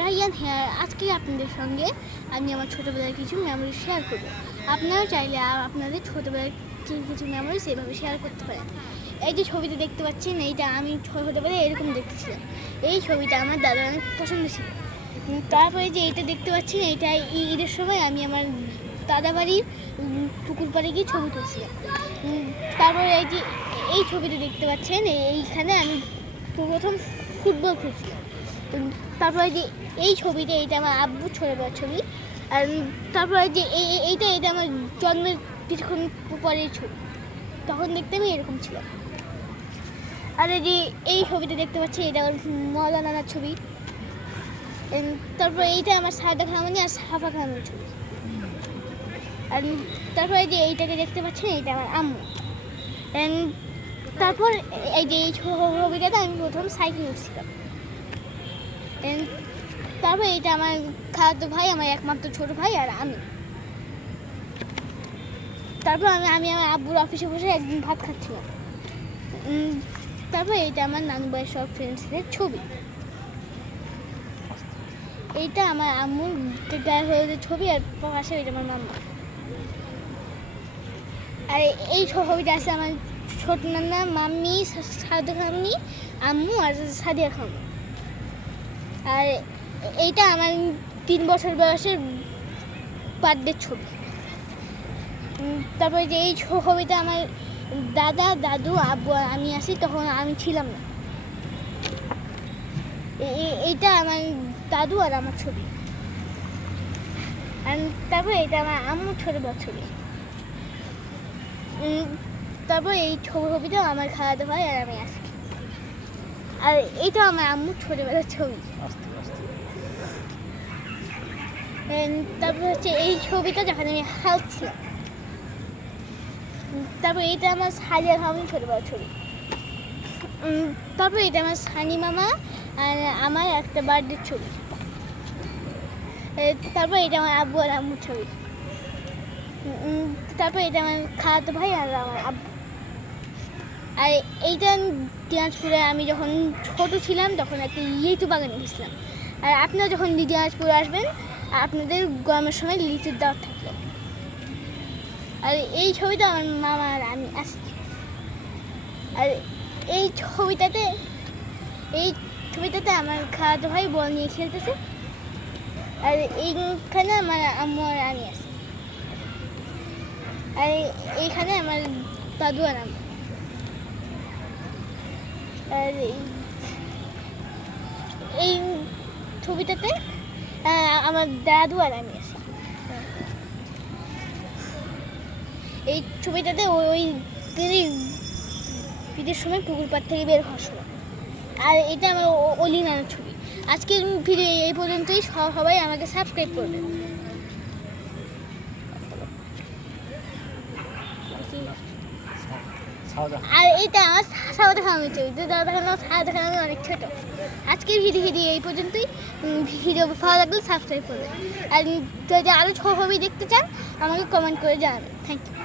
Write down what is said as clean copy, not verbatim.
Rayyan hair. আজকে আপনাদের সঙ্গে আমি আমার ছোটোবেলার কিছু মেমোরি শেয়ার করব। আপনারাও চাইলে আপনাদের ছোটোবেলার কিছু মেমোরি সেভাবে শেয়ার করতে পারেন। এই যে ছবিটা দেখতে পাচ্ছেন, এইটা আমি ছোটোবেলায় এরকম দেখতেছিলাম। এই ছবিটা আমার দাদার অনেক পছন্দ ছিল। তারপরে যে এইটা দেখতে পাচ্ছেন, এইটা ঈদের সময় আমি আমার দাদা বাড়ির পুকুর পাড়ে গিয়ে ছবি তুলছিলাম। তারপরে এই যে এই ছবিটা দেখতে পাচ্ছেন, এইখানে আমি প্রথম ফুটবল খেলছিলাম। তারপরে যে এই ছবিটা, এইটা আমার আব্বু ছোটবেলার ছবি। আর তারপরে যে এইটা আমার জন্মের কিছুক্ষণ পরের ছবি, তখন দেখতে আমি এরকম ছিল। আর এই ছবিটা দেখতে পাচ্ছি, এটা আমার মৌলানার ছবি। তারপর এইটা আমার সাদা খামানি আর সাফা খামানির ছবি। আর তারপরে যে এইটাকে দেখতে পাচ্ছেন, এইটা আমার আম্মু। তারপর এই যে এই ছবিটাতে আমি প্রথম সাইকেল উঠছিলাম। তারপর এইটা আমার খালাতো ভাই, আমার একমাত্র ছোট ভাই আর আমি। তারপর আমি আমার আব্বুর অফিসে বসে একদিন ভাত খাচ্ছিলাম। তারপর এইটা আমার নানু ভাইয়ের সব ফ্রেন্ডসদের ছবি। এইটা আমার আম্মুর গায়ে হলুদের ছবি, আর পাশে ওইটা আমার মাম্মা। আর এই ছবিটা আছে আমার ছোট নানা, মাম্মি, সাদা খাম্মি, আম্মু আর সাদিয়া খাম্মি। আর এইটা আমার 3 বছর বয়সের বার্থডের ছবি। তারপরে যে এই ছবিটা আমার দাদা, দাদু, আব্বু আর আমি আসি, তখন আমি ছিলাম না। এইটা আমার দাদু আর আমার ছবি। আর তারপরে এটা আমার আম্মুর ছোটবেলার ছবি। তারপর এই ছবিটা আমার খালাতো ভাই আর আমি আসি। আর এইটা আমার আম্মুর ছোটবেলার ছবি। তারপর হচ্ছে এই ছবিটা যখন আমি হাসছিলাম। তারপর এইটা আমার সাদিয়া খামানির ছোটবেলার ছবি। তারপর এটা আমার সানি মামা আর আমার একটা বার্থডের ছবি। তারপর এটা আমার আব্বু আর আম্মুর ছবি। তারপর এটা আমার খালাতো ভাই আর আমার আব্বু। আর এইটা দিনাজপুরে আমি যখন ছোট ছিলাম, তখন একটা লিচু বাগানে গেছিলাম। আর আপনারা যখন দিনাজপুরে আসবেন, আপনাদের গরমের সময় লিচুর দাওয়াত থাকলো। আর এই ছবিটা আমার মামা আর আমি আসি। আর এই ছবিটাতে আমার খালাতো ভাই বল নিয়ে খেলতেছে। আর এইখানে আমার আম্মু আর আমি আছি। আর এইখানে আমার দাদু আর আম্মু। আর এই ছবিটাতে আমার দাদু আর আমি আছি। এই ছবিটাতে ওই ঈদের সময় পুকুর পাড় থেকে বের হওয়ার সময়। আর এটা আমার অলি নানার ছবি। আজকের ভিডিও এই পর্যন্তই। সবাই আমাকে সাবস্ক্রাইব করবেন। আর এটা আমার সাদা খামানির ছবি। দাদা খালাম, সাদা খালাম অনেক ছোট। আজকের ভিডিও এই পর্যন্তই। ভিডিও ভালো লাগলে সাবস্ক্রাইব করবেন। আর যদি আরও ছবি দেখতে চান, আমাকে কমেন্ট করে জানাবেন। Thank you.